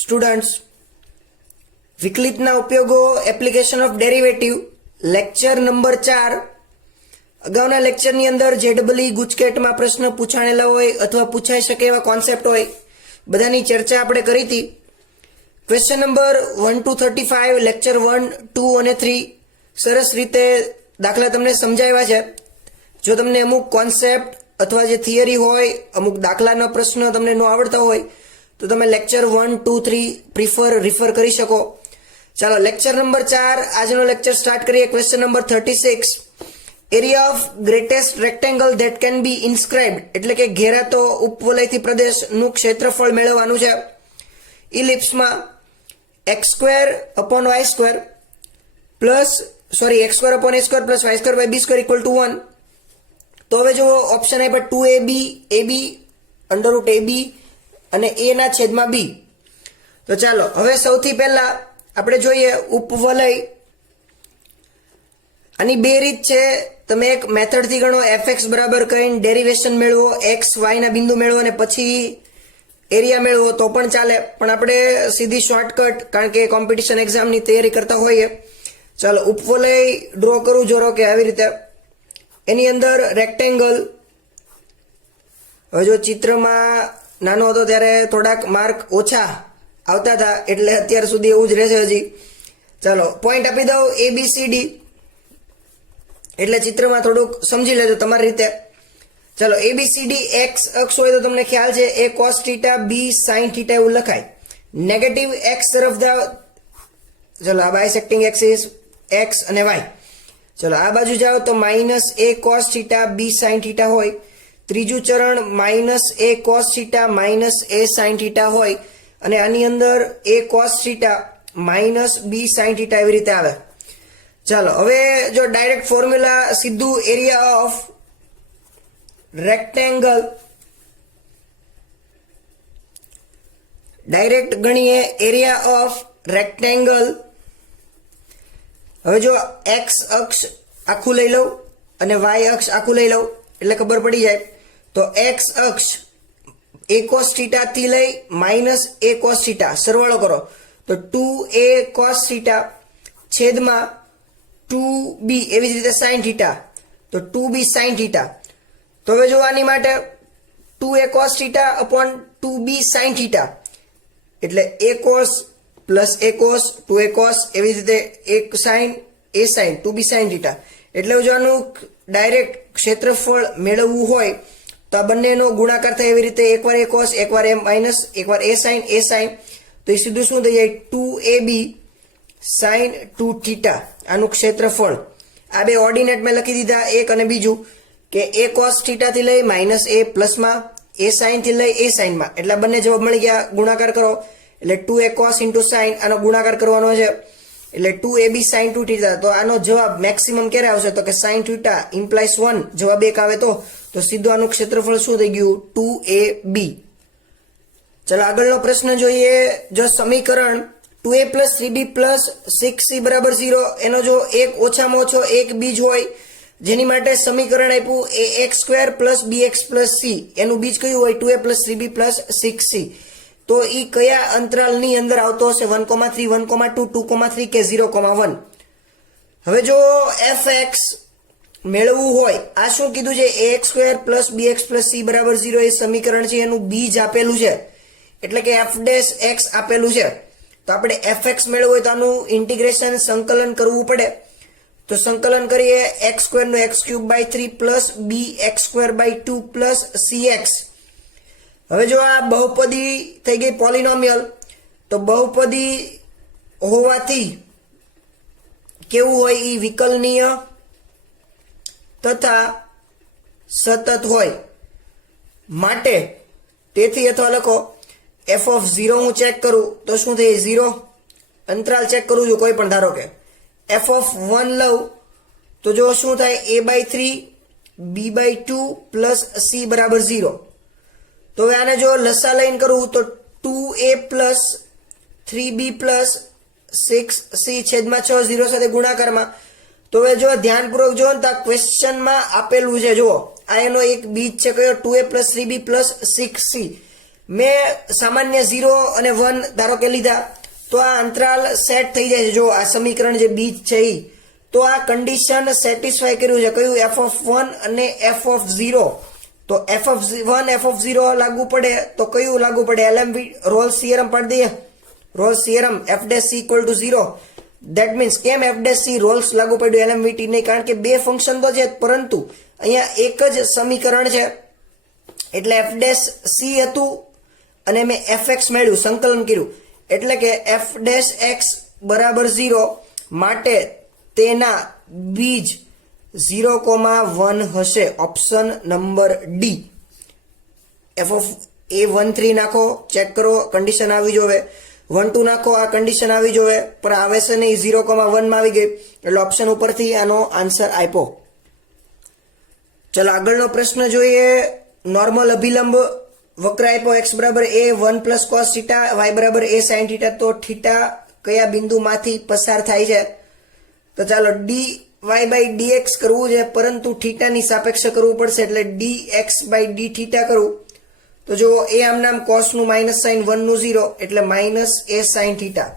Students, વિકલિતના ઉપયોગો application of derivative lecture number 4. અગાઉના લેક્ચરની અંદર જેડબલઈ ગુજકેટમાં પ્રશ્ન પૂછાણેલા હોય અથવા પૂછાઈ શકે એવા કોન્સેપ્ટ હોય બધાની ચર્ચા આપણે કરી હતી. ક્વેશ્ચન નંબર 1 to 35 લેક્ચર 1, 2 અને 3 સરસ રીતે દાખલા તમને સમજાવ્યા છે. જો તમને અમુક કોન્સેપ્ટ અથવા જે થિયરી હોય, અમુક દાખલાનો પ્રશ્ન તમને ન આવડતા હોય તો તમે લેક્ચર 1, 2, 3 રિફર કરી શકો. ચાલો લેક્ચર નંબર 4 આજનો લેક્ચર સ્ટાર્ટ કરીએ. Question number 36, area of greatest rectangle that can be inscribed, એટલે કે ઘેરાતો ઉપવલયથી પ્રદેશનું ક્ષેત્રફળ મેળવવાનું છે. ઇલિપ્સમાં x² upon y² plus x² upon a² plus y² by b² equal to 1. તો હવે જો ઓપ્શન આપ્યા 2ab, ab √ab અને a ના છેદમાં b. તો ચાલો હવે સૌથી પહેલા આપણે જોઈએ ઉપવલય. આની બે રીત છે. તમે એક મેથડથી ગણો, fx બરાબર કરીને ડેરિવેશન મેળવો, x y ના બિંદુ મેળવો અને પછી એરિયા મેળવો તો પણ ચાલે. પણ આપણે સીધી શોર્ટકટ, કારણ કે કોમ્પિટિશન એક્ઝામની તૈયારી કરતા હોઈએ. ચાલો ઉપવલય ડ્રો કરું જોરો કે આવી રીતે. એની અંદર રેક્ટેંગલ, હવે જો ચિત્રમાં નાનો હતો ત્યારે થોડાક માર્ક ઓછા આવતા હતા એટલે અત્યાર સુધી એવું જ રહેશે હજી. ચાલો પોઈન્ટ આપી દઉં ABCD, એટલે ચિત્રમાં થોડુંક સમજી લેજો તમારી રીતે. ચાલો ABCD x અક્ષ હોય તો તમને ખ્યાલ છે a cos θ b sin θ એવું લખાય. નેગેટિવ x તરફ જાઓ, ચલો આ બાયસેક્ટિંગ એક્સિસ x અને y. ચલો આ બાજુ જાઓ તો minus a cos θ b sin θ હોય. ત્રીજું ચરણ minus a cos θ minus a sin θ હોય અને આની અંદર a cos θ minus b sin θ એવી રીતે આવે. ચાલો હવે જો ડાયરેક્ટ ફોર્મ્યુલા સીધું એરિયા ઓફ રેક્ટેંગલ ડાયરેક્ટ ગણીએ. એરિયા ઓફ રેક્ટેંગલ, હવે જો x અક્ષ આખું લઈ લઉં અને y અક્ષ આખું લઈ લઉં એટલે ખબર પડી જાય. તો x અક્ષ a cos θ થી લઈ માઇનસ a cos θ સરવાળો કરો તો 2a cos θ છેદમાં 2b એવી જ રીતે sin θ તો 2b sin θ. તો હવે જો આની માટે 2a cos θ upon 2b sin θ એટલે a cos plus a cos 2a cos એવી રીતે એક sin a sin 2b sin θ. એટલે જો આનું ડાયરેક્ટ ક્ષેત્રફળ મેળવવું હોય તો આ બંનેનો ગુણાકાર થાય એવી રીતે એકવાર a cos એકવાર a માઇનસ એકવાર a sin. તો એ સીધું શું થઈ જાય 2ab sin 2θ આનું ક્ષેત્રફળ. આ બે ઓર્ડિનેટ મેં લખી દીધા, એક અને બીજું કે a cos θ થી લઈ માઇનસ a પ્લસમાં a sin થી લઈ a sinમાં, એટલે બંને જવાબ મળી ગયા. ગુણાકાર કરો એટલે 2a cos into sin, આનો ગુણાકાર કરવાનો છે એટલે 2ab sin 2θ. તો આનો જવાબ મેક્સિમમ ક્યારે આવશે તો કે sin θ ઇમ્પ્લાઇઝ 1, જવાબ 1 આવે તો સીધું આનું ક્ષેત્રફળ શું થઈ ગયું 2ab. ચલો આગળનો પ્રશ્ન જોઈએ. જો સમીકરણ 2a plus 3b plus 6c બરાબર 0 એનો જો એક ઓછામાં ઓછો એક બીજ હોય જેની માટે સમીકરણ આપ્યું ax² plus bx plus c, એનું બીજ કયું હોય 2a plus 3b plus 6c. તો એ કયા અંતરાલની અંદર આવતો હશે 1,3, 1,2, 2,3 કે 0,1. હવે જો fx મેળવવું હોય, આ શું કીધું છે ax² plus bx plus c બરાબર 0 એ સમીકરણ છે, એનું બીજ આપેલું છે એટલે કે f' આપેલું છે. તો આપણે fx મેળવવું હોય તો આનું ઇન્ટિગ્રેશન સંકલન કરવું પડે. તો સંકલન કરીએ x² નો x³/3 plus bx²/2 plus cx. હવે જો આ બહુપદી થઈ ગઈ પોલિનોમિયલ, તો બહુપદી હોવાથી કેવું હોય એ વિકલનીય તથા સતત હોય માટે તેથી અથવા લખો f(0) હું ચેક કરું તો શું થાય 0, અંતરાલ ચેક કરું છું કોઈ પણ, ધારો કે f(1) લઉં તો જો શું થાય a/3 b/2 પ્લસ c બરાબર 0. તો હવે આને જો લસા લઈને કરું તો 2a plus 3b plus 6c છેદમાં 6 0 સાથે ગુણાકારમાં. તો હવે જો ધ્યાનપૂર્વક જો તો આ ક્વેશ્ચનમાં આપેલું છે, જુઓ આ એનો એક બીજ છે કયો 2a plus 3b plus 6c. મેં સામાન્ય 0 અને 1 ધારો કે લીધા તો આ અંતરાલ સેટ થઈ જાય છે. જો આ સમીકરણ જે બી છે ઈ, તો આ કન્ડિશન સેટિસ્ફાય કર્યું છે કયું, f(1) અને f(0). તો f(1) f(0) લાગુ પડે તો કયું લાગુ પડે, LMV રોલ્સ થિયરમ પાડી દઈએ. Rolls theorem f' = 0. That means કેમ f' રોલ્સ લાગુ પડ્યું LMVT નહીં, કારણ કે બે ફંક્શન તો છે પરંતુ અહીંયા એક જ સમીકરણ છે એટલે f' હતું અને મેં fx મેળવ્યું, સંકલન કર્યું એટલે કે f' બરાબર 0 માટે તેના બીજ 0,1 હશે. Option number D. f(a13) નાખો, ચેક કરો, કન્ડિશન આવી જોવે. 1,2 નાખો, આ કન્ડિશન આવી જોવે, પણ આવે છે નહીં, 0,1 માં આવી ગઈ એટલે ઓપ્શન ઉપરથી આનો આન્સર આપ્યો. ચલો આગળનો પ્રશ્ન જોઈએ. નોર્મલ અભિલંબ વક્ર આપ્યો, x બરાબર a 1 plus cos theta, y બરાબર a sin થીટા. તો થીટા કયા બિંદુમાંથી પસાર થાય છે? તો ચાલો dy/dx કરવું છે, પરંતુ થીટાની સાપેક્ષે કરવું પડશે એટલે dx/d થીટા કરું. તો જો એ આમ નામ cos નું માઇનસ સાઇન 1 નું 0 એટલે માઇનસ a sin થીટા.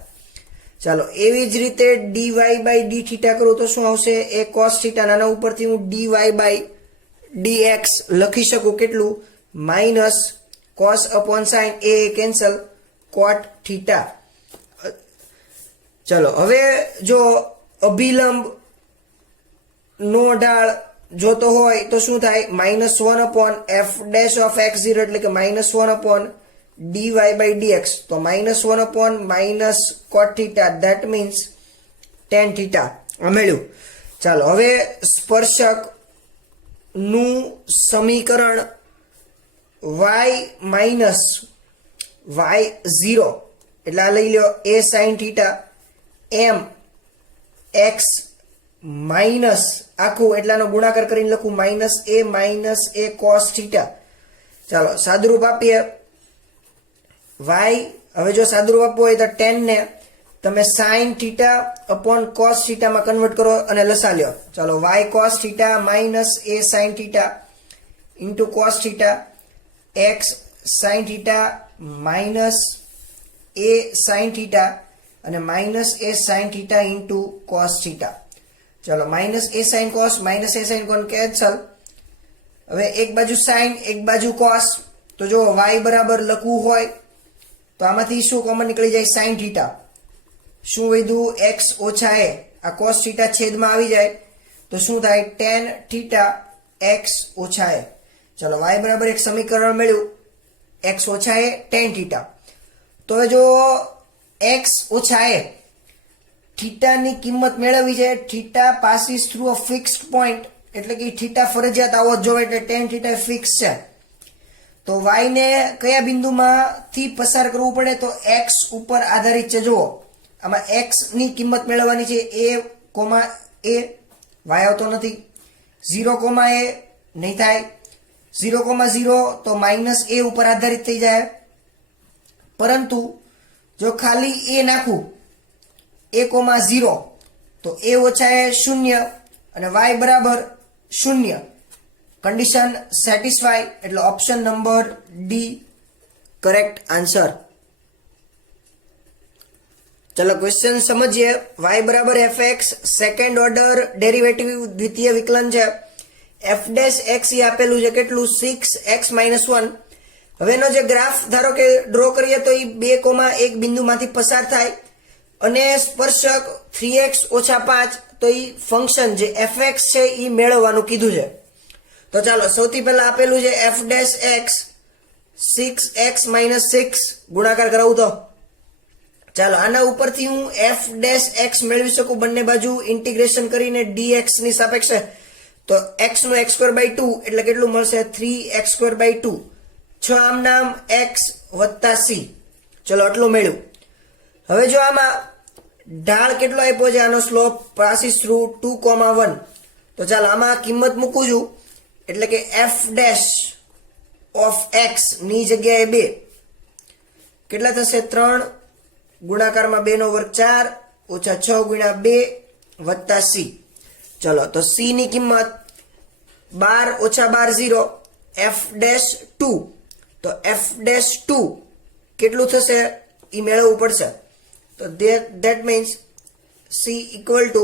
ચાલો એવી જ રીતે dy/d થીટા કરું તો શું આવશે, a cos થીટા. નાના ઉપરથી હું dy/dx લખી શકું કેટલું, minus cos upon sin, a cancel, cot theta. ચલો હવે જો અભિલંબ નો ઢાળ જોતો હોય તો શું થાય, -1/f' એટલે કે -1/dy/dx. તો -1/ cot theta, that means tan theta મળ્યું. ચાલો હવે સ્પર્શક નું સમીકરણ y-y0 એટલે આ લઈ લ્યો a sin theta m x minus આખું એટલાનો ગુણાકાર કરીને લખું -a cos થીટા. ચાલો સાદુરૂપ આપીએ y. હવે જો સાદુરૂપ આપવું હોય તો tan ને તમે sin થીટા અપોન cos થીટામાં કન્વર્ટ કરો અને લસા લ્યો. ચાલો y cos theta minus a sin theta into cos theta, x sin theta minus a sin theta અને minus a sin theta into cos theta. ચલો minus a sin cos minus a sin cos cancel. હવે એક બાજુ sin એક બાજુ cos, તો જો y બરાબર લખવું હોય તો આમાંથી શું કોમન નીકળી જાય, sin થીટા. શું વધ્યું, x ઓછા a. આ cos થીટા છેદમાં આવી જાય તો શું થાય, tan થીટા x ઓછા a. ચલો y બરાબર એક સમીકરણ મળ્યું, x ઓછા a tan થીટા. તો જો x ઓછા a થીટાની કિંમત મેળવવી છે, થીટા પાસીસ થ્રુ અ ફિક્સ્ડ પોઈન્ટ એટલે કે થીટા ફરજિયાત આવો જ જોવે એટલે tan થીટા ફિક્સ છે. તો y ને કયા બિંદુમાંથી પસાર કરવું પડે, તો x ઉપર આધારિત છે. જુઓ આમાં x ની કિંમત મેળવવાની છે, a, y આવતો નથી, 0, a નહીં થાય, 0,0 તો માઇનસ a ઉપર આધારિત થઈ જાય. પરંતુ જો ખાલી a નાખું a,0 તો a ઓછા a 0 અને y બરાબર 0. કન્ડિશન સેટિસ્ફાય એટલે option number D correct answer. ચલો ક્વેશ્ચન સમજીએ. y બરાબર fx સેકન્ડ ઓર્ડર ડેરિવેટિવ દ્વિતીય વિકલન છે. f' એ આપેલું છે કેટલું, 6x - 1. હવે એનો જે ગ્રાફ ધારો કે ડ્રો કરીએ તો એ 2,1 બિંદુમાંથી પસાર થાય અને સ્પર્શક 3x - 5 તો એ ફંક્શન જે fx છે એ મેળવવાનું કીધું છે. તો ચાલો સૌથી પહેલા આપેલું છે f' 6x - 6 ગુણાકાર કરાવું તો ચાલો આના ઉપરથી હું f' મેળવી શકું બંને બાજુ ઇન્ટિગ્રેશન કરીને dx ની સાપેક્ષે. તો x નું x²/2 એટલે કેટલું મળશે, 3x²/2. 6 આમ નામ x વત્તા c. ચલો આટલું મેળવ્યું. હવે જો આમાં ઢાળ કેટલો આપ્યો છે, આનો સ્લોપ પાસીસ થ્રુ 2,1. તો ચાલો આમાં કિંમત મૂકું છું એટલે કે f' ઓફ x ની જગ્યાએ 2 કેટલા થશે, 3 ગુણાકારમાં 2 નો વર્ગ 4 ઓછા 6 ગુણ્યા 2 વત્તા c. ચલો તો c ની કિંમત 12 - 12 0 f' 2 તો f'2 કેટલું થશે એ મેળવવું પડશે. તો that means c equal to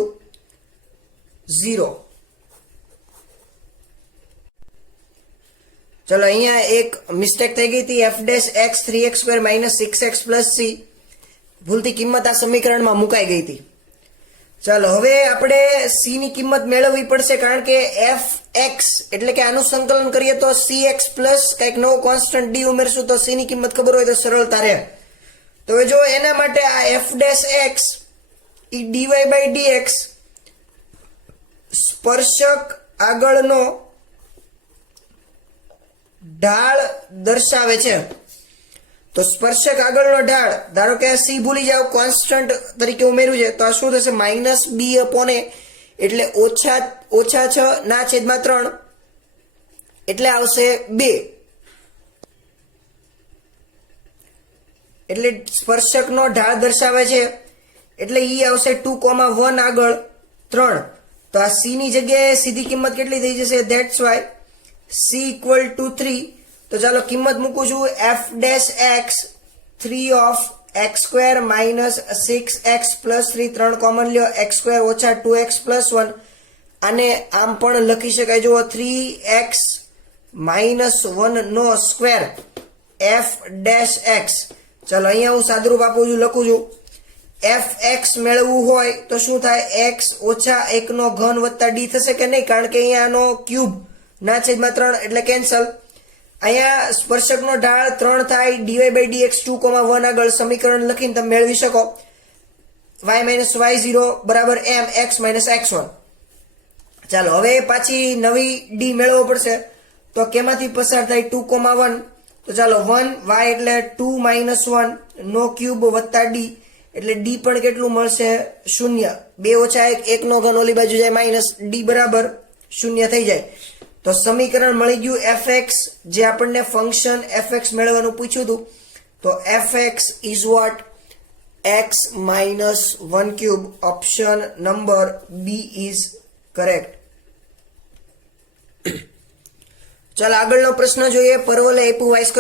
0. ચલો અહીંયા એક મિસ્ટેક થઈ ગઈ હતી. f' 3x² - 6x + c ભૂલથી કિંમત આ સમીકરણમાં મુકાઈ ગઈ હતી. ચાલો હવે આપણે c ની કિંમત મેળવવી પડશે, કારણ કે fx એટલે કે આનું સંકલન કરીએ તો cx પ્લસ કંઈક નવો કોન્સ્ટન્ટ d ઉમેરશું તો c ની કિંમત ખબર હોય તો સરળતા રહે. તો હવે જો એના માટે આ f' એ dy/dx સ્પર્શક આગળનો ઢાળ દર્શાવે છે. તો સ્પર્શક આગળનો ઢાળ, ધારો કે આ c ભૂલી જાઓ, કોન્સ્ટન્ટ તરીકે ઉમેર્યું છે, તો આ શું થશે -b/a એટલે -6/3 એટલે આવશે 2. એટલે સ્પર્શકનો ઢાળ દર્શાવે છે એટલે ઈ આવશે 2,1 આગળ 3. તો આ c ની જગ્યાએ સીધી કિંમત કેટલી થઈ જશે? That's why c = 3. તો ચાલો કિંમત મૂકું છું. f' 3(x² - 6x + 3 3 કોમન લ્યો, x² - 2x + 1. આને આમ પણ લખી શકાય. જુઓ 3x - 1 નો સ્ક્વેર f'. ચાલો અહીંયા હું સાદુરૂપ આપું છું, લખું છું. fx મેળવવું હોય તો શું થાય? x - 1 નો ઘન વત્તા d થશે કે નહીં? કારણ કે અહીંયા આનો ક્યુબ ના છેદમાં 3 એટલે કેન્સલ. અહીંયા સ્પર્શકનો ઢાળ 3 થાય. dy/dx 2,1 આગળ સમીકરણ લખીને તમે મેળવી શકો. y - y0 = mx - x1. ચાલો હવે પાછી નવી d મેળવવો પડશે. તો કેમાંથી પસાર થાય? 2,1. તો ચાલો 1 y એટલે 2 - 1 નો ક્યુબ વત્તા d એટલે d પણ કેટલું મળશે? 0. 2 - 1 1 નો ઘન ઓલી બાજુ જાય માઇનસ, d બરાબર 0 થઈ જાય. તો સમીકરણ મળી ગયું fx, જે આપણને ફંક્શન fx મેળવવાનું પૂછ્યું હતું. તો fx is what? x - 1/3. Option number B is correct. ચાલો આગળનો પ્રશ્ન જોઈએ. પરવલે આપ્યું y² =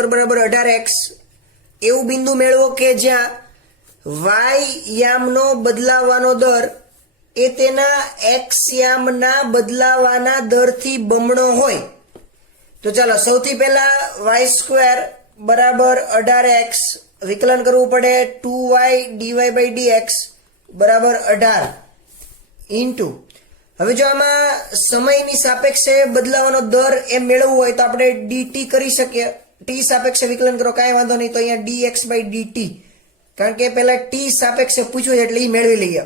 18x. એવું બિંદુ મેળવો કે જ્યાં y યામનો બદલાવાનો દર એ તેના x યામના બદલાવાના દરથી બમણો હોય. તો ચાલો સૌથી પહેલા y² = 18x વિકલન કરવું પડે. 2y dy/dx = 18 ઇન્ટુ, હવે જો આમાં સમયની સાપેક્ષે બદલાવાનો દર એ મેળવવું હોય તો આપણે dt કરી શકીએ. t સાપેક્ષે વિકલન કરો, કાંઈ વાંધો નહીં. તો અહીંયા dx/dt, કારણ કે પહેલા t સાપેક્ષે પૂછ્યું છે એટલે એ મેળવી લઈએ.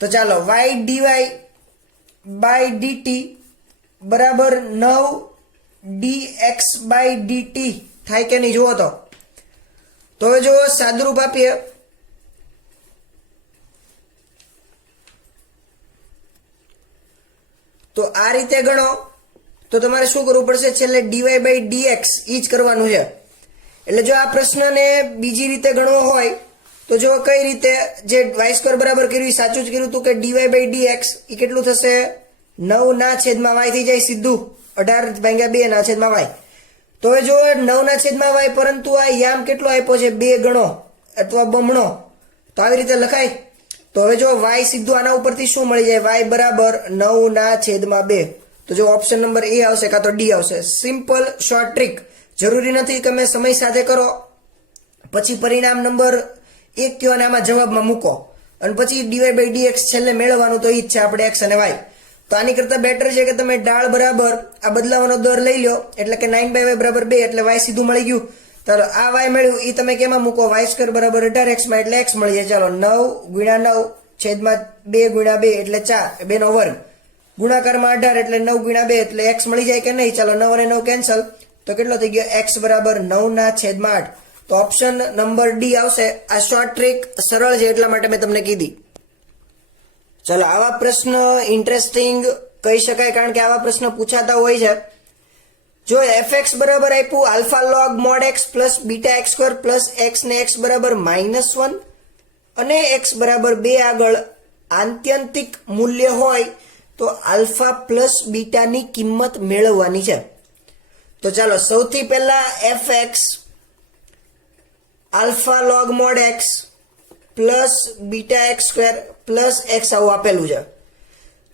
તો ચાલો y dy/dt બરાબર 9 dx/dt થાય કે નહીં જુઓ તો. તો હવે જો સાદુરૂપ આપીએ તો આ રીતે ગણો તો તમારે શું કરવું પડશે? છેલ્લે dy/dx એ જ કરવાનું છે. એટલે જો આ પ્રશ્નને બીજી રીતે ગણવો હોય તો જો કઈ રીતે, જે y² બરાબર કર્યું સાચું જ કર્યું હતું કે dy/dx એ કેટલું થશે? 9/y થઈ જાય સીધું. 18/2/y. તો હવે જો 9/y, પરંતુ આ યામ કેટલો આપ્યો છે? 2 ગણો અથવા બમણો. તો આવી રીતે લખાય. તો હવે જો y સીધું આના ઉપરથી શું મળી જાય? y બરાબર 9/2. તો જો ઓપ્શન નંબર A આવશે કાં તો D આવશે. Simple short trick. જરૂરી નથી કે તમે સમય સાથે કરો પછી પરિણામ નંબર 1 કયો અને આમાં જવાબમાં મૂકો અને પછી dy/dx છેલ્લે મેળવવાનું તો એ જ છે આપણે x અને y. તો આની કરતાં બેટર છે કે તમે ઢાળ બરાબર આ બદલાવાનો દર લઈ લો, એટલે કે 9/y = 2 એટલે y સીધું મળી ગયું. ચાલો આ y મળ્યું એ તમે કેમાં મૂકો? y² = 18x માં એટલે x મળી જાય. ચાલો 9/9/2 × 2 એટલે 4, 2 નો વર્ગ, ગુણાકારમાં 18 એટલે 9 × 2 એટલે x મળી જાય કે નહીં? ચાલો 9 અને 9 કેન્સલ, તો કેટલો થઈ ગયો? x બરાબર 9/8. તો ઓપ્શન નંબર D આવશે. આ શોર્ટ ટ્રીક સરળ છે એટલા માટે મેં તમને કીધી. ચાલો આવા પ્રશ્ન ઇન્ટરેસ્ટિંગ કહી શકાય, કારણ કે આવા પ્રશ્ન પૂછાતા હોય છે. જો fx બરાબર આપ્યું alpha log mode x plus beta x² plus x ને x બરાબર -1 અને x બરાબર 2 આગળ આત્યંતિક મૂલ્ય હોય તો આલ્ફા પ્લસ બીટાની કિંમત મેળવવાની છે. તો ચાલો સૌથી પહેલા fx alpha log mod x plus beta x square plus x આવું આપેલું છે.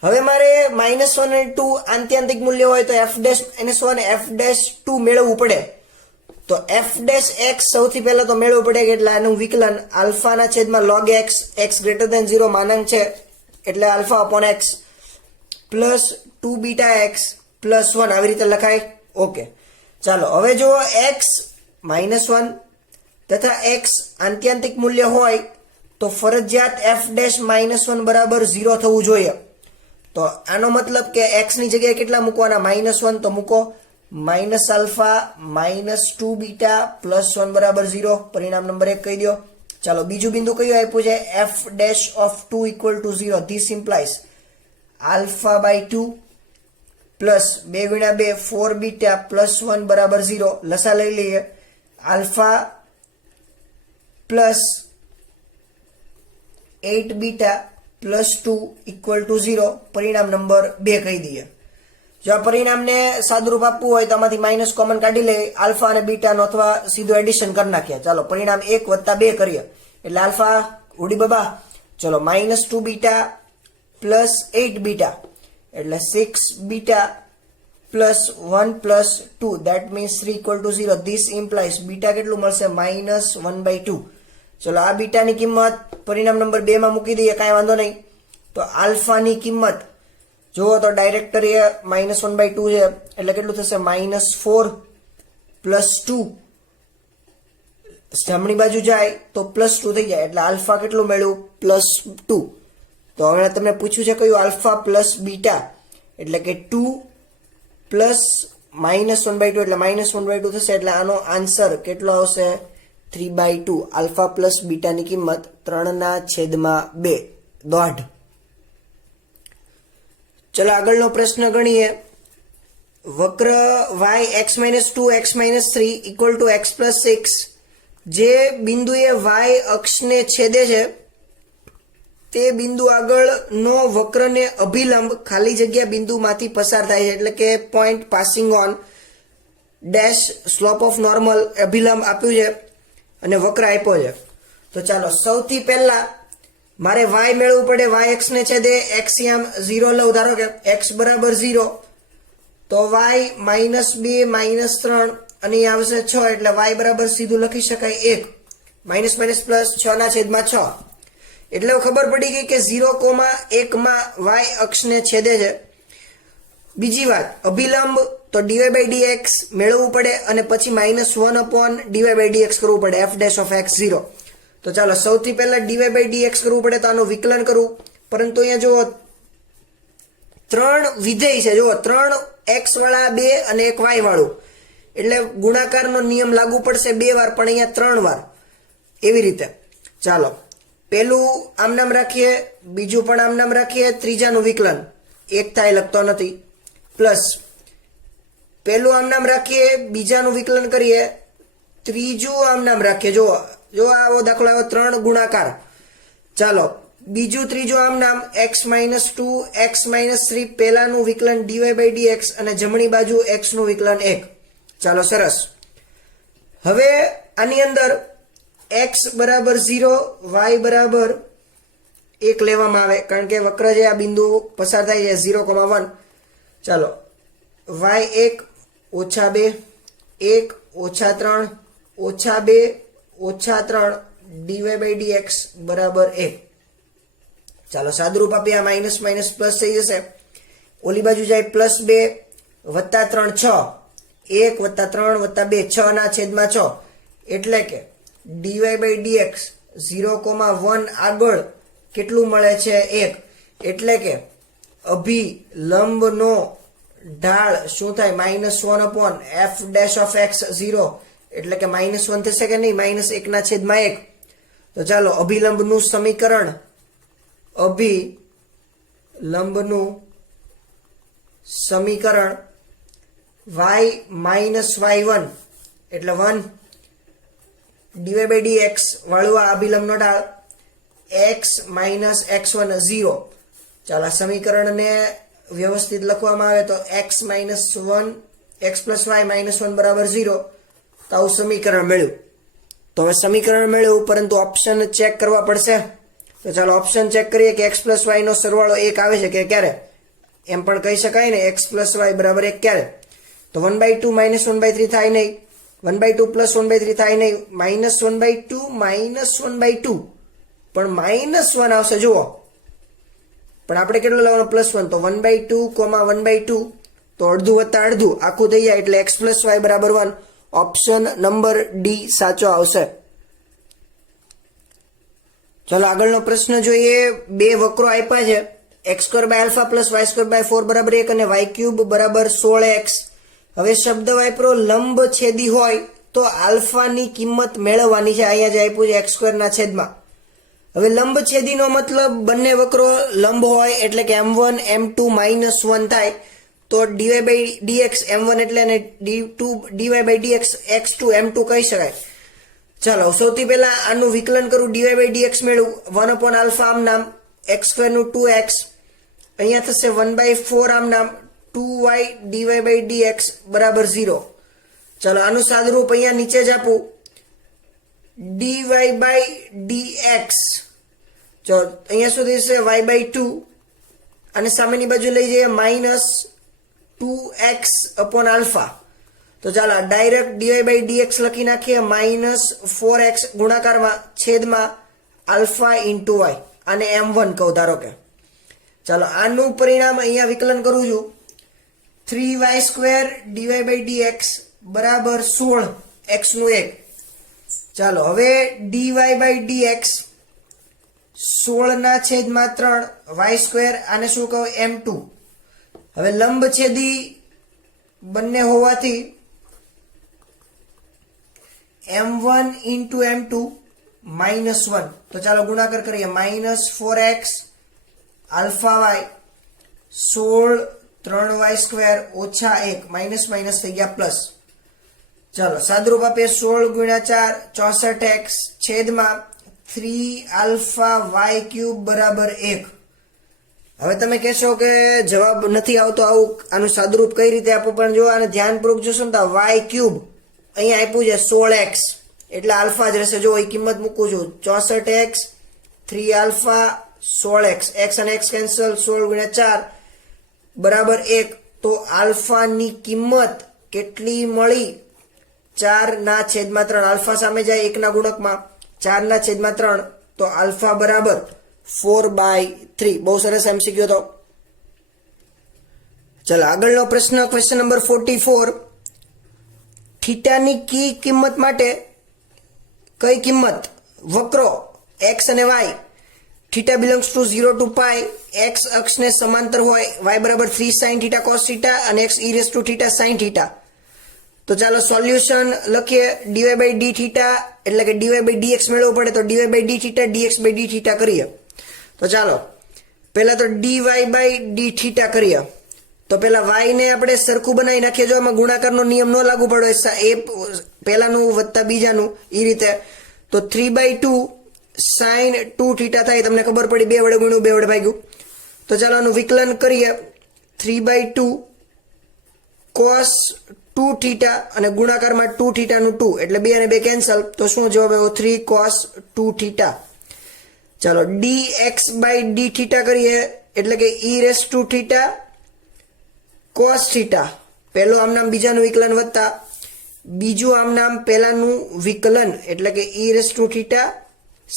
હવે મારે -1 અને 2 આંત્યાંતિક મૂલ્ય હોય તો f'-1 f'2 મેળવવું પડે. તો f'(x) સૌથી પહેલા તો મેળવવું પડે કે એટલે આનું વિકલન આલ્ફાના છેદમાં log x x > 0 માનાંક છે એટલે α/x plus 2 beta x plus 1 આવી રીતે લખાય. ઓકે, ચાલો હવે જો x -1 તથા x આંત્યાંતિક મૂલ્ય હોય તો ફરજિયાત f'-1 બરાબર 0 થવું જોઈએ. તો આનો મતલબ કે x ની જગ્યાએ કેટલા મૂકવાના? -1 તો મૂકો -α -2 બીટા પ્લસ 1 બરાબર 0. પરિણામ નંબર 1 કહી દો. ચાલો બીજું બિંદુ કયું આપ્યું છે? f'(2) = 0. This implies α/2 plus 2 × 2 4 beta plus 1 બરાબર 0. લસા લઈ લઈએ. Alpha plus 8 beta plus 2 = 0. પરિણામ નંબર 2 કહી દઈએ. જો આ પરિણામને સાદુરૂપ આપવું હોય તો આમાંથી માઇનસ કોમન કાઢી લઈએ. આલ્ફા અને બીટાનો અથવા સીધું એડિશન કરી નાખીએ. ચાલો પરિણામ 1 + 2 કરીએ એટલે આલ્ફા ઉડી બબા. ચલો -2 બીટા પ્લસ 8 બીટા એટલે 6 beta plus 1 plus 2 that means 3 = 0. This implies beta કેટલું મળશે? -1/2. ચલો આ બીટાની કિંમત પરિણામ નંબર 2 માં મૂકી દઈએ, કાંઈ વાંધો નહીં. તો આલ્ફાની કિંમત જુઓ તો ડાયરેક્ટ કરીએ -1/2 છે એટલે કેટલું થશે? -4 પ્લસ 2. જમણી બાજુ જાય તો +2 થઈ જાય એટલે આલ્ફા કેટલું મળ્યું? +2. તો હવે તમને પૂછ્યું છે કયું? આલ્ફા પ્લસ બીટા એટલે કે 2 પ્લસ -1/2 એટલે -1/2 થશે એટલે આનો આન્સર કેટલો આવશે? 3/2. આલ્ફા પ્લસ બીટાની કિંમત 3/2 દોઢ. ચલો આગળનો પ્રશ્ન ગણીએ. વક્ર y x-2 x-3 = x + 6 જે બિંદુએ y અક્ષને છેદે છે તે બિંદુ આગળનો વક્રને અભિલંબ ખાલી જગ્યા બિંદુમાંથી પસાર થાય છે એટલે કે point passing on dash slope of normal અભિલંબ આપ્યું છે અને વક્ર આપ્યો છે. તો ચાલો સૌથી પહેલા મારે y મેળવવું પડે. y x ને છેદે x આમ 0 લઉં. ધારો કે x બરાબર 0 તો y -2 -3 અને અહીં આવશે 6 એટલે y બરાબર સીધું લખી શકાય 1 માઇનસ માઇનસ પ્લસ 6/6. એટલે ખબર પડી ગઈ કે 0,1 માં y અક્ષને છેદે છે. બીજી વાત, અભિલંબ તો dy/dx મેળવવું પડે અને પછી -1/dy/dx કરવું પડે f'(x) 0. તો ચાલો સૌથી પહેલા dy/dx કરવું પડે તો આનું વિકલન કરવું. પરંતુ અહીંયા જુઓ 3 વિધેય છે. જુઓ 3 x વાળા 2 અને 1 y વાળું એટલે ગુણાકારનો નિયમ લાગુ પડશે 2 વાર પણ અહીંયા 3 વાર. એવી રીતે ચાલો પેલું આમ નામ રાખીએ, બીજું પણ આમ નામ રાખીએ, ત્રીજાનું વિકલન એક થાય લખતો નથી. પ્લસ પેલું આમ નામ રાખીએ, બીજાનું વિકલન કરીએ, ત્રીજું આમ નામ રાખીએ. જો આવો દાખલો આવ્યો 3 ગુણાકાર. ચાલો બીજું ત્રીજું આમ નામ x-2 x-3 પહેલાનું વિકલન dy/dx અને જમણી બાજુ x નું વિકલન 1. ચાલો સરસ. હવે આની અંદર x બરાબર 0 y બરાબર 1 લેવામાં આવે કારણ કે વક્ર જે આ બિંદુ પસાર થાય છે 0,1. ચાલો y1 -2 1 -3 -2 -3 dy/dx બરાબર 1. ચાલો સાદુરૂપ આપીએ. આ માઇનસ માઇનસ પ્લસ થઈ જશે. ઓલી બાજુ જાય +2 +3 6 1 +3 +2 6/6 એટલે કે dy/dx 0,1 આગળ કેટલું મળે છે? 1. એટલે કે અભિલંબનો ઢાળ શું થાય? -1/f'(x) 0 એટલે કે -1 થશે કે નહીં? -1/1. તો ચાલો અભિલંબનું સમીકરણ y-y1 એટલે 1 dy/dx વાળું આ અભિલંબનો ઢાળ x - x1 0. ચાલો આ સમીકરણને વ્યવસ્થિત લખવામાં આવે તો x - 1 x plus Y minus 1 બરાબર 0. તો આવું સમીકરણ મળ્યું. તો હવે સમીકરણ મળ્યું પરંતુ ઓપ્શન ચેક કરવા પડશે. તો ચાલો ઓપ્શન ચેક કરીએ કે x પ્લસ વાય નો સરવાળો 1 આવે છે કે ક્યારે. એમ પણ કહી શકાય ને x પ્લસ વાય બરાબર 1 ક્યારે. તો 1/2 માઇનસ 1/3 થાય નહીં, 1/2 પ્લસ 1/3 થાય નહીં, -1/2 -1/2 પણ -1 આવશે જુઓ. પણ આપણે કેટલો લેવાનો +1. તો 1/2 1/2 તો અડધું વત્તા અડધું આખું થઈ જાય એટલે x પ્લસ વાય બરાબર 1. ઓપ્શન નંબર ડી સાચો આવશે. ચલો આગળનો પ્રશ્ન જોઈએ. બે વક્રો આપ્યા છે x² α પ્લસ y² 4 બરાબર 1 અને y³ બરાબર 16x. હવે શબ્દ વાપરો લંબ છેદી હોય તો આલ્ફાની કિંમત મેળવવાની છે. અહીંયા જે આપ્યું છે x² ના છેદમાં. હવે લંબ છેદીનો મતલબ બંને વક્રો લંબ હોય એટલે કે m1 m2 -1 થાય તો dy/dx m1 એટલે અને dy/dx x2 m2 કહી શકાય. ચાલો સૌથી પહેલા આનું વિકલન કરું, dy/dx મેળવું 1/α આમ નામ, x² નું 2x, અહીંયા થશે 1/4 આમ નામ 2y dy/dx બરાબર 0. ચાલો આનું સાદુરૂપ અહીંયા નીચે જ આપું, dy/dx જો અહીંયા સુધી છે y/2 અને સામેની બાજુ લઈ જઈએ -2x/α. તો ચાલો ડાયરેક્ટ dy/dx લખી નાખીએ -4x ગુણાકારમાં છેદમાં આલ્ફા ઇન્ટુ y. આને m1 કહું ધારો કે. ચાલો આનું પરિણામ અહીંયા વિકલન કરું છું, 3y² dy/dx બરાબર 16 x નું 1. ચાલો હવે dy/dx 16 ના છેદમાં 3 y², આને શું કહું m2. હવે લંબ છેદી બંને હોવાથી m1 ઇન્ટુ m2 -1. તો ચાલો ગુણાકાર કરીએ, -4x આલ્ફા y 16 3y² ઓછા 1 માઇનસ માઇનસ થઈ ગયા પ્લસ. ચાલો સાદુરૂપ આપીએ, 16 ગુણ્યા 4 64x છેદમાં 3α y³ બરાબર 1. હવે તમે કહેશો કે જવાબ નથી આવતો, આનું સાદુરૂપ કઈ રીતે આપવું, પણ જો આને ધ્યાનપૂર્વક જોશો ને તો y³ અહીંયા આપ્યું છે 16x એટલે આલ્ફા જ રહેશે. જો એ કિંમત મૂકું છું 64x 3α 16x, x અને x કેન્સલ, 16 ગુણ્યા 4 બરાબર 1. તો આલ્ફાની કિંમત કેટલી મળી? 4 ના છેદમાં 3. આલ્ફા સામે જાય 1 ના ગુણકમાં, 4 ના છેદમાં 3 તો આલ્ફા બરાબર 4/3. બહુ સરસ MCQ તો. ચલો આગળનો પ્રશ્ન, ક્વેશ્ચન નંબર 44. થીટાની કી કિંમત માટે કઈ કિંમત વક્રો x અને y theta belongs to 0 to π x અક્ષને સમાંતર હોય, y બરાબર 3 sin θ cos θ અને x e⁻θ sin θ. તો ચાલો સોલ્યુશન લખીએ, dy/dθ એટલે કે dy/dx મેળવવું પડે તો dy/dθ dx/dθ કરીએ. તો ચાલો પહેલા તો dy/dθ કરીએ. તો પહેલા y ને આપણે સરખું બનાવી નાખીએ. જો આમાં ગુણાકારનો નિયમ ન લાગુ પડે, એ પહેલાનું વત્તા બીજાનું એ રીતે. તો 3/2 sin 2θ થાય, તમને ખબર પડી, 2 વડે ગુણ્યું 2 વડે ભાગ્યું. તો ચાલો આનું વિકલન કરીએ, 3/2 cos 2θ અને ગુણાકારમાં 2θ નું 2 એટલે 2 અને 2 કેન્સલ. તો શું જવાબ આવ્યો? 3 cos 2θ. ચાલો dx/dθ કરીએ એટલે કે e⁻θ cos θ. પહેલો આમ નામ બીજાનું વિકલન વત્તા બીજું આમ નામ પહેલાનું વિકલન એટલે કે e⁻θ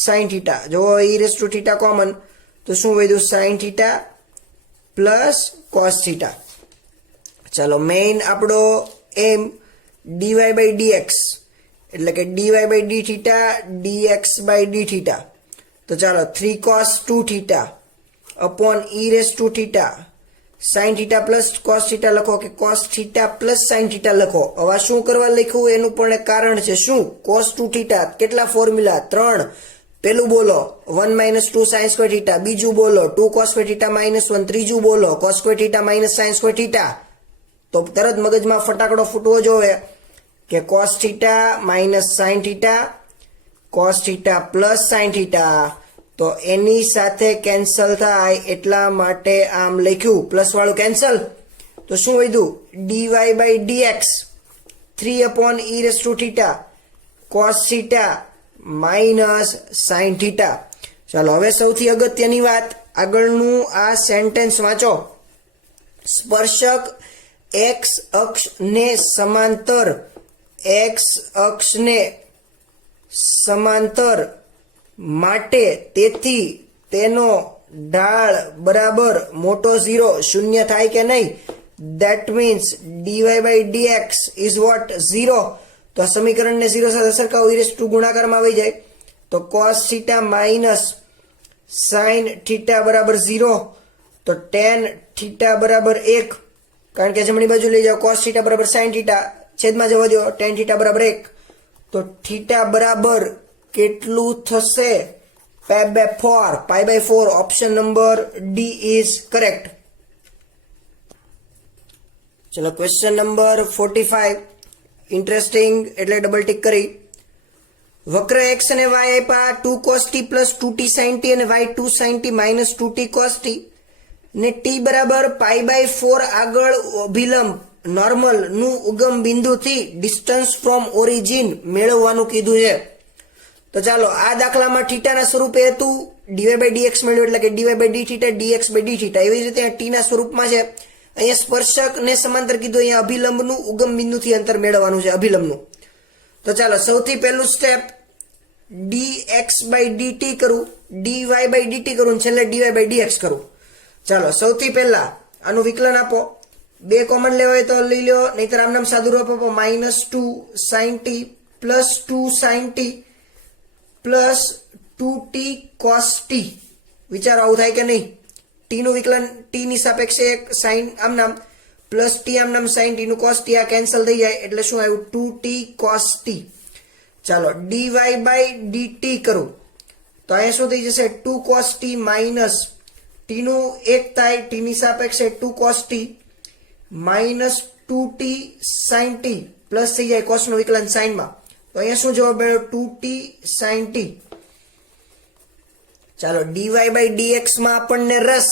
sin θ. જો e⁻θ કોમન તો શું વધ્યું? sin θ plus cos θ. ચાલો મેઇન આપણો એમ dy/dx એટલે કે dy/dθ dx/dθ. તો ચાલો 3 cos 2θ upon e⁻θ sin θ plus cos θ લખો કે cos θ પ્લસ sin θ લખો. હવે શું કરવા લખ્યું એનું પણ એક કારણ છે. શું? cos 2θ કેટલા ફોર્મ્યુલા? 3. પેલું બોલો 1 - 2 sin square θ, બીજું બોલો 2 cos square θ -1, ત્રીજું બોલો cos square θ - sin square θ. તો તરત મગજમાં ફટાકડો ફૂટવો જોવે કે cos θ - sin θ cos θ plus sin θ. તો એની સાથે કેન્સલ થાય એટલા માટે આમ લખ્યું, પ્લસ વાળું કેન્સલ તો શું વધ્યું? DY by DX 3/e⁻θ cos theta minus sine theta. ચાલો હવે સૌથી અગત્યની વાત, આગળનું આ સેન્ટેન્સ વાંચો. સ્પર્શક એક્સ અક્ષને સમાંતર, એક્સ અક્ષને સમાંતર માટે તેથી તેનો ઢાળ બરાબર મોટો 0 શૂન્ય થાય કે નહીં? That means DY by DX is what? 0. તો આ સમીકરણને 0 સાથે સરખાવો, e⁻ ગુણાકારમાં આવી જાય તો cos theta minus sine theta બરાબર 0. તો tan થીટા બરાબર 1, કારણ કે જમણી બાજુ લઈ જાઓ, cos થીટા બરાબર સાઇન થીટા, છેદમાં જવા દો, tan થીટા બરાબર 1. તો થીટા બરાબર કેટલું થશે? π/4. Option number D is correct. ચલો ક્વેશ્ચન નંબર 45 ઇન્ટરેસ્ટિંગ એટલે ડબલ ટિક કરી. વક્ર x અને y આપ્યા 2 cos t plus 2t sin t અને y 2 sin t minus 2t cos t ને t બરાબર π/4 આગળ અભિલંબ નોર્મલ નું ઉગમ બિંદુથી ડિસ્ટન્સ ફ્રોમ ઓરિજિન મેળવવાનું કીધું છે. તો ચાલો આ દાખલામાં થીટાના સ્વરૂપે હતું dy/dx મેળવ્યું, એટલે કે dy/dθ dx/dθ. એવી જ રીતે t ના સ્વરૂપમાં છે. અહીંયા સ્પર્શક ને સમાંતર કીધું, અહીંયા અભિલંબનું ઉગમ બિંદુથી અંતર મેળવવાનું છે, અભિલંબનું. તો ચાલો સૌથી પહેલું સ્ટેપ dx/dt કરું, dy/dt કરું, છેલ્લે dy/dx કરું. ચાલો સૌથી પહેલા આનું વિકલન આપો. 2 કોમન લેવા હોય તો લઈ લો, નહીતર આમ નામ સાદું રૂપ આપો. -2 sin t plus 2 sin t plus 2t cos t. વિચારો આવું થાય કે નહીં? t નું વિકલન t ની સાપેક્ષે એક sin આમ નામ પ્લસ t આમ નામ sin t નું cos t આ કેન્સલ થઈ જાય એટલે શું આવ્યું? 2t cos t. ચાલો dy/dt કરું તો અહીંયા શું થઈ જશે? 2 cos t માઇનસ t નું 1 થાય, t ની સાપેક્ષે 2 cos t minus 2t sin t plus થઈ જાય cos નું વિકલન sin માં. તો અહીંયા શું જવાબ આવ્યો? 2t sin t. ચાલો dy/dx માં આપણને રસ,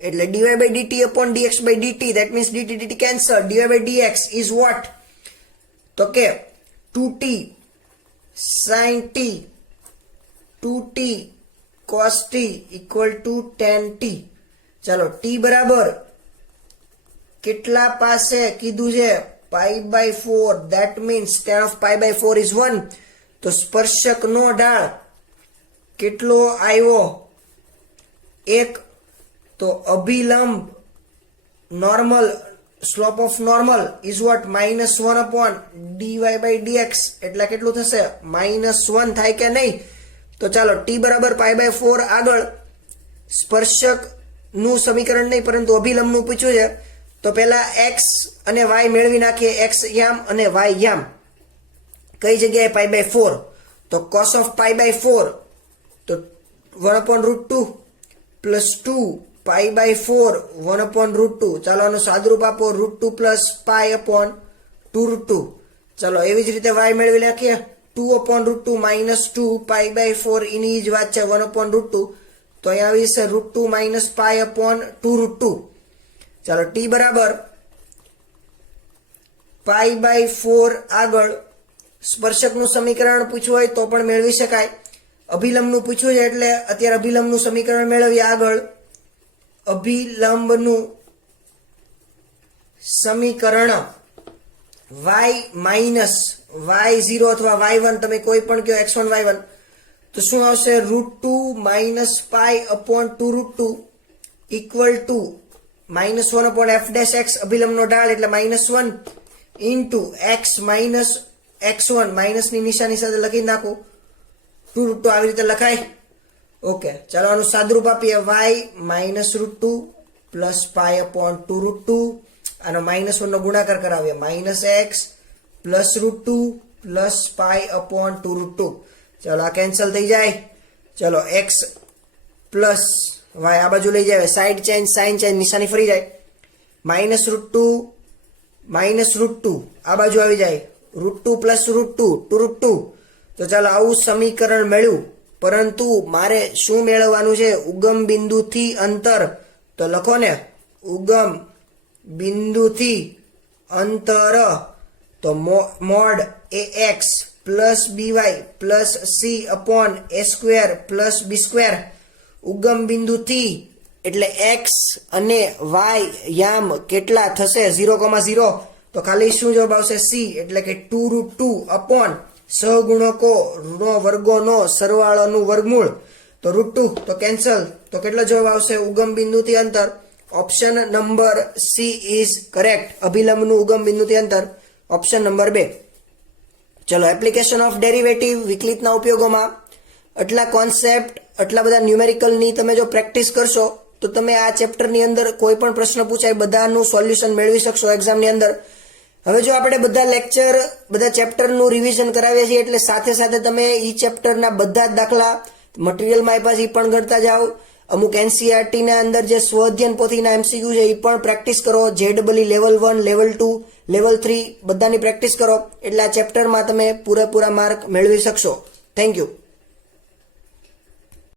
એટલે dy/dt upon dx/dt, that means dt cancel. dy/dx is what? તો કે 2t sin t 2t cos t equal to tan t. ચાલો t બરાબર કેટલા પાસે કીધું છે? π/4. that means tan of π/4 is 1. તો સ્પર્શક નો ઢાળ કેટલો આવ્યો? 1. તો અભિલંબ normal, slope of normal is what? -1 upon dy/dx, એટલે કેટલું થશે? -1 થાય કે નહીં? તો ચાલો t બરાબર π/4 આગળ સ્પર્શક નું સમીકરણ નહીં પરંતુ અભિલંબ નું પૂછ્યું છે. તો પહેલા x અને y મેળવી નાખીએ, x યામ અને y યામ. કઈ જગ્યાએ? π/4. તો cos of π/4 તો 1/√2 plus 2 π/4 1/√2. ચાલો આનું સાદુરૂપ આપો, √2 plus π/2√2. ચાલો એવી જ રીતે y મેળવી નાખીએ, 2/√2 minus 2 π/4 એની જ વાત છે, 1/√2. તો અહીંયા આવી છે √2 minus π/2√2. ચાલો t બરાબર π/4 આગળ સ્પર્શકનું સમીકરણ પૂછવું હોય તો પણ મેળવી શકાય. અભિલંબનું પૂછ્યું છે એટલે અત્યારે અભિલંબનું સમીકરણ મેળવીએ. આગળ અભિલંબનું સમીકરણ y માઇનસ y0 અથવા y1, તમે કોઈ પણ કહો, x1 y1, તો શું આવશે? √2 minus π/2√2 equal to -1/f'(x) અભિલંબનો ઢાળ એટલે -1 into x minus x1, માઇનસની નિશાની સાથે લખી નાખો, 2√2 આવી રીતે લખાય. ઓકે, ચાલો આનું સાદુરૂપ આપીએ, y -√2 plus π/2√2. આનો -1 નો ગુણાકાર કરાવીએ, -x plus √2 plus π/2√2. ચાલો આ કેન્સલ થઈ જાય. ચાલો x પ્લસ y આ બાજુ લઈ જાય, સાઈડ ચેન્જ, સાઇન ચેન્જ, નિશાની ફરી જાય. -√2 આ બાજુ આવી જાય, √2 plus √2 2√2. તો ચાલો આવું સમીકરણ મળ્યું. પરંતુ મારે શું મેળવવાનું છે? ઉગમ બિંદુથી અંતર. તો લખો ને, ઉગમ બિંદુથી અંતર તો mod a x plus b y plus c upon a square plus b square ઉગમ બિંદુથી એટલે એક્સ અને વાય યામ કેટલા થશે 0,0 તો ખાલી શું જવાબ આવશે સી એટલે કે 2√2 અપોન સહગુણકો નો વર્ગોનો સરવાળોનું વર્ગમૂળ તો √2 તો કેન્સલ તો કેટલો જવાબ આવશે ઉગમ બિંદુથી અંતર option number C is correct અભિલંબનું ઉગમ બિંદુથી અંતર ઓપ્શન નંબર 2 ચલો એપ્લિકેશન ઓફ ડેરિવેટિવ વિકલિતના ઉપયોગોમાં આટલા કોન્સેપ્ટ આટલા બધા ન્યુમેરિકલની તમે જો પ્રેક્ટિસ કરશો તો તમે આ ચેપ્ટરની અંદર કોઈ પણ પ્રશ્ન પૂછાય બધાનું સોલ્યુશન મેળવી શકશો એક્ઝામની અંદર હવે જો આપણે બધા લેક્ચર બધા ચેપ્ટરનું રિવિઝન કરાવીએ છીએ એટલે સાથે સાથે તમે ઈ ચેપ્ટરના બધા જ દાખલા મટીરિયલમાં આપ્યા છે એ પણ ગણતા જાઓ અમુક એનસીઈઆરટી ના અંદર જે સ્વ અધ્યયન પોથીના એમસીક્યુ છે એ પણ પ્રેક્ટિસ કરો જેડબલઈ લેવલ 1 લેવલ 2 લેવલ 3 બધાની પ્રેક્ટિસ કરો એટલે આ ચેપ્ટરમાં તમે પૂરેપૂરા માર્ક મેળવી શકશો થેન્ક યુ